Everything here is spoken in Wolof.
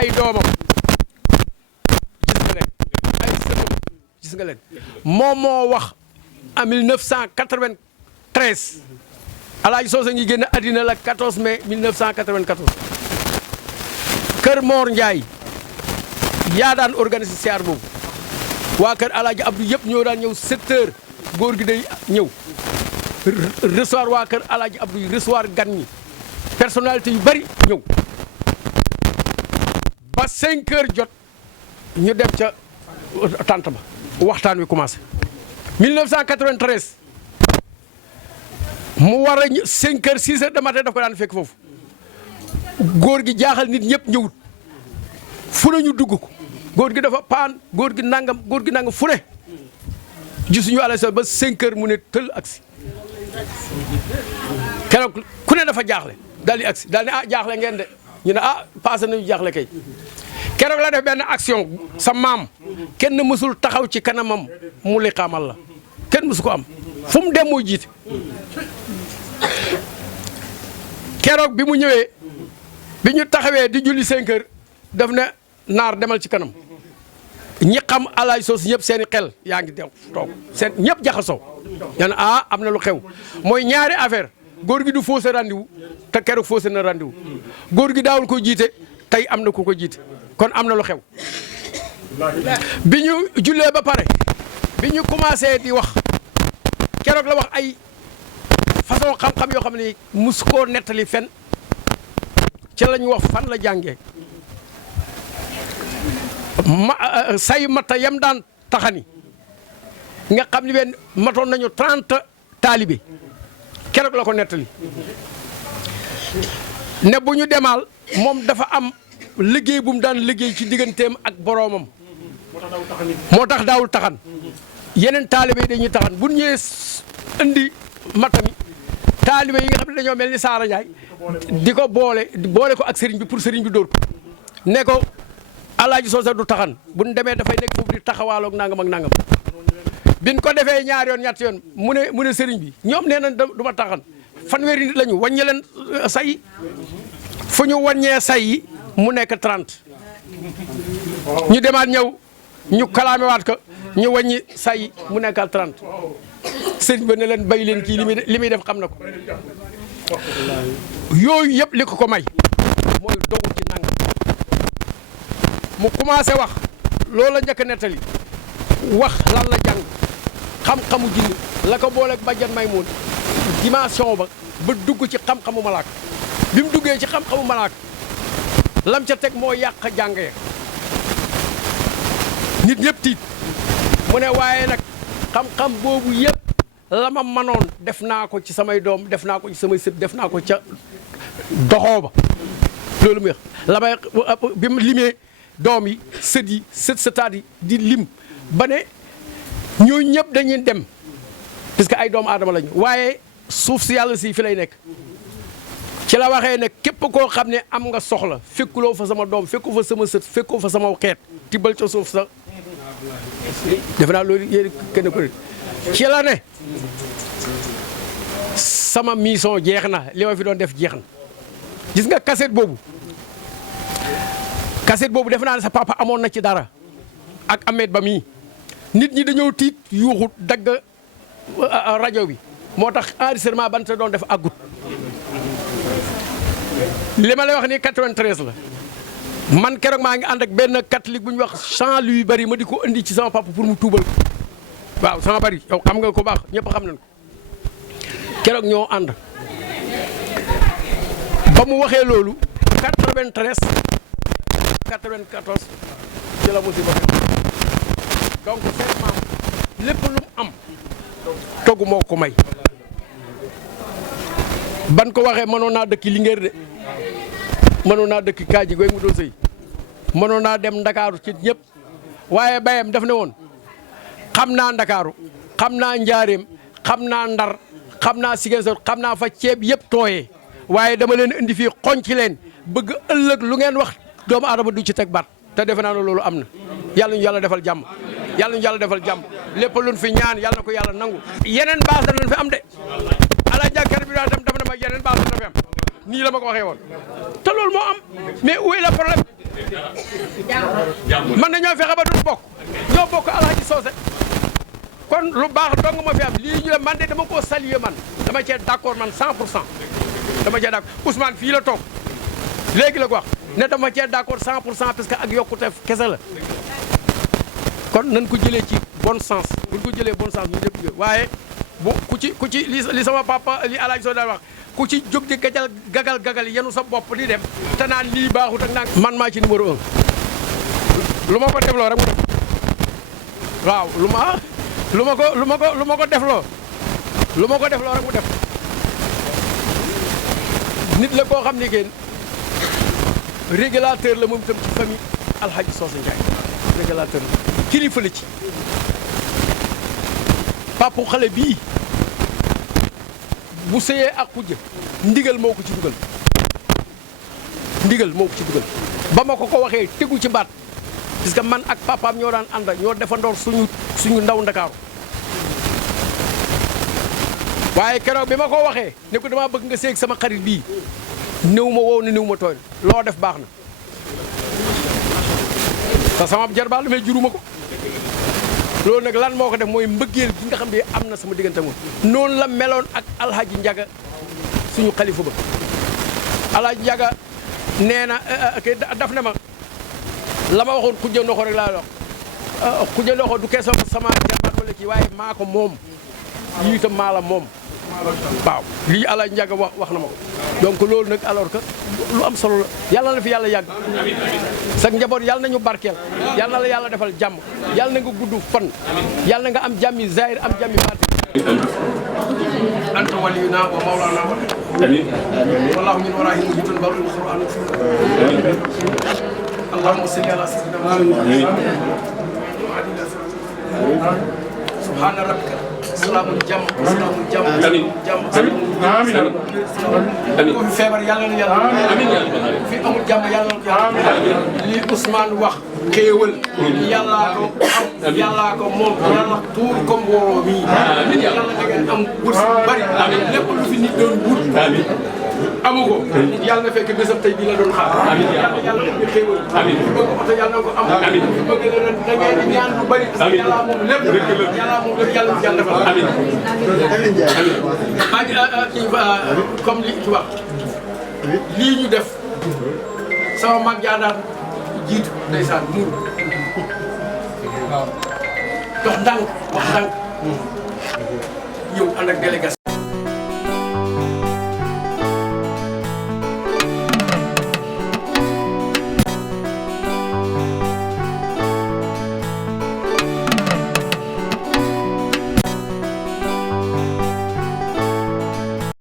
ay doomam gis nga leen ay sëtam gis nga leen moom moo wax en 1993 Alaaji Socé ngi génn àddina la 14 mai 1994 Kër Mor Ndiaye yaa daan organiser siyaar boobu waa kër Alaaji Abdou yëpp ñoo daan ñëw 7 heures góor gi day ñëw recevoir waa kër Alaaji Abdou yi recevoir gan ñi personnalité yu bari ñëw ba 5 heures jot ñu dem ca tànt ba waxtaan wi commencé 1993 mu war a 5 heures 6 heures de matin daf ko daan fekk foofu góor gi jaaxal nit ñëpp ñëwut fu ne ñu dugg ko góor gi dafa paan góor gi nangam fu ne gisuñu Alaaji ba 5 heures mu ne tël agsi keroog ku ne dafa jaaxle daal di agsi daal ne ah jaaxle ngeen de ñu ne ah passé nañu jaaxle kay keroog la def benn action sa maam kenn mësul taxaw ci kanamam mu li xamal la kenn mësu ko am fu mu dem mooy jiite keroog bi mu ñëwee bi ñu taxawee di julli 5 heures daf ne naar demal ci kanam ñi xam Alaaji Socé ñëpp seeni xel yaa ngi dew toog seen ñëpp jaxasoo yaa ne ah am na lu xew mooy ñaari affaire góor gi du faussé rendez-vous te keroog faussé na rendez-vous góor gi daawul ko jiite tey am na ku ko jiite kon am na lu xew bi ñu jullee ba pare bi ñu commencé di wax keroog la wax ay façon xam-xam yoo xam ne mus koo nettali fen ci la ñu wax fan la jàngee say mata yam daan taxani nga xam ni benn matoon nañu 30 taalibe keroog la ko nettali ne bu ñu demaal moom dafa am liggéey bu mu daan liggéey ci digganteem ak boroomam moo tax daawul taxan yeneen taalibe yi dañuy taxan bu ñëwee indi matami taalibe yi nga xam ne dañoo mel ni Saara Njaay di ko boole ko ak sëriñ bi pour sëriñ bi dóor ko ne ko Alaaji Socé du taxan bu ñu demee dafay nekk foofu di taxawaaloog nangam ak nangam biñ ko defee ñaar yoon ñett yoon mu ne sëriñ bi ñoom nee nañ du ma taxan fanweeri nit la ñu wàññi leen say fu ñu wàññee say yi mu nekk 30 ñu demaat ñëw ñu kalaamewaat ko ñu wàññi say mu nekkaat 30 sëriñ ba ne leen bay leen kii li muy def xam na ko yooyu yëpp li ko may mooy dogu ci nangam mu commencé wax loolu la njëkk a nettali wax lan la jàng xam-xamu jinne la ko booleeg bàjjan Maymoun dimension ba dugg ci xam-xamu malaaka bi mu duggee ci xam-xamu malaaka lam ca teg moo yàq jàngee nit ñëpp tiit mu ne waaye nag xam-xam boobu yëpp la ma manoon def naa ko ci samay doom def naa ko ci samay sët def naa ko ca doxoo ba loolu muy wax la may bi mu limee doom yi sët yi sëtaat yi di lim ba ne ñooñu ñëpp dañuy dem parce que ay doomu aadama lañu waaye suuf si yàlla si fi lay nekk ci la waxee ne képp koo xam ne am nga soxla fekkuloo fa sama doom fekku fa sama sët fekkoo fa sama xeet tibbal ca suuf sa defe naa loolu yéen kenn ko ci la ne sama mission jeex na li ma fi doon def jeex na gis nga cassette boobu defe naa ne sa papa amoon na ci dara ak Ahmed Ba mii nit ñi dañoo tiit yuuxu dagg rajo bi moo tax enregistrement ban te doon def àggut li ma lay wax ni 93 la man keroog maa ngi ànd ak benn catholique bu ñu wax Jean Louis Bari ma di ko indi ci sama papa pour mu tuubal ko waaw sama bari yow xam nga ko baax ñëpp xam nañ ko keroog ñoo ànd ba mu waxee loolu 93 94 ci la musiba donc seen maam lépp lu mu am togg moo ko may ban ko waxee mënoon naa dëkk Linguère de mënoon naa dëkk Kaaji goy mu doo sëy mënoon naa dem Ndakaaru ci ñëpp waaye bayam daf ne woon xam naa Ndakaaru xam naa Njaareem xam naa Ndar xam naa Ziguinchor xam naa fa ceeb yëpp tooyee waaye dama leen indi fii xoñ ci leen bëgg ëllëg lu ngeen wax doomu aadama du ci teg baat te defe naa ne loolu am na yàlla ñu yàlla defal jàmm yàlla ñu yàlla defal jàmm lépp luñ fi ñaan yàlla na ko yàlla nangu yeneen baas lañ fi am de ala jàkkar bi daal dama ne ma yeneen baas lañ fi am nii la ma ko waxee woon te loolu moo am mais où est le problème man nañoo fexe ba duñ bokk ñoo bokk Alaaji Soose kon lu baax dong ma fi am lii ñu ne man de dama koo saluer man dama cee d'accord man 100% dama cee d'accord Ousmane fii la toog léegi la ko wax ne dama cee d'accord 100% parce que ak yokkute kese la kon nañ ko jëlee ci bon sens buñ ko jëlee bon sens ñu ñëpp waaye bu ku ci li sama papa li Alaaji Soose daan wax ku ci jóg di gagal yenu sa bopp di dem te naan lii baaxut ak naan man maa ci numéro 1 lu ma ko defloo rek mu def waaw lu ma ko defloo rek mu def nit la koo xam ni kenn régulateur la moom itam ci famille Alhaji Soose Ndiaye régulateur la kilifa la ci papu xale bii bu sëyee ak xujja ndigal moo ko ci dugal ba ma ko waxee tegu ci baat parce que man ak papaam ñoo daan ànd ñoo defandoor suñu ndaw ndakaaru waaye keroog bi ma ko waxee ne ko dama bëgg nga séeg sama xarit bii néew ma wow ne néew ma tooy loo def baax na te sama jarbaal mais juruma ko loolu nag lan moo ko def mooy mbëggeel gi nga xam ne am na sama diggante moom noonu la meloon ak Alhaji Njaga suñu xalifa ba Alhaji Njaga nee na daf ne ma la ma waxoon xujja ndoxo rek laa wax xujja ndoxo du keesoo sama jarbaat wala kii waaye maa ko moom lii itam maa la moom waaw lii Alhaji Njaga wax na ma ko donc loolu nag alors que lu am solo la yàlla na fi yàlla yàgg sa njaboot yàlla nañu barkeel yàlla na la yàlla defal jàmm yàlla na nga gudd fan yàlla na nga am jàmmi zahir am jàmmi baatin anta waliyuna wa mawlana wallahu min warahi mujitun barul qur'an allahumma salli ala sayyidina muhammad subhana rabbika salaamun jàmm salaamun jàmm amiin ko fi feebar yàlla na yàlla amiin fi amul jàmm yàlla na yàlla li Ousmane wax xéewal yàllaa ko am yàllaa ko moom yàlla tuur ko mbooloo mi yàlla na ngeen am wërsëg bu bari lépp lu fi nit doon wut amu ko yàlla na fekk bésam tey bii la doon xaar yàlla na xéewal bëgg oto yàlla na ko am bëgg la da ngeen ñaan lu bari parce que yàlla moom lépp yàlla moom lépp yàlla yàlla defal amiin maa ngi kii comme li ci wax lii ñu def sama mag yaa daan jiitu ndeysaan muuru dox ndànk wax ndànk ñëw ànd ak délégation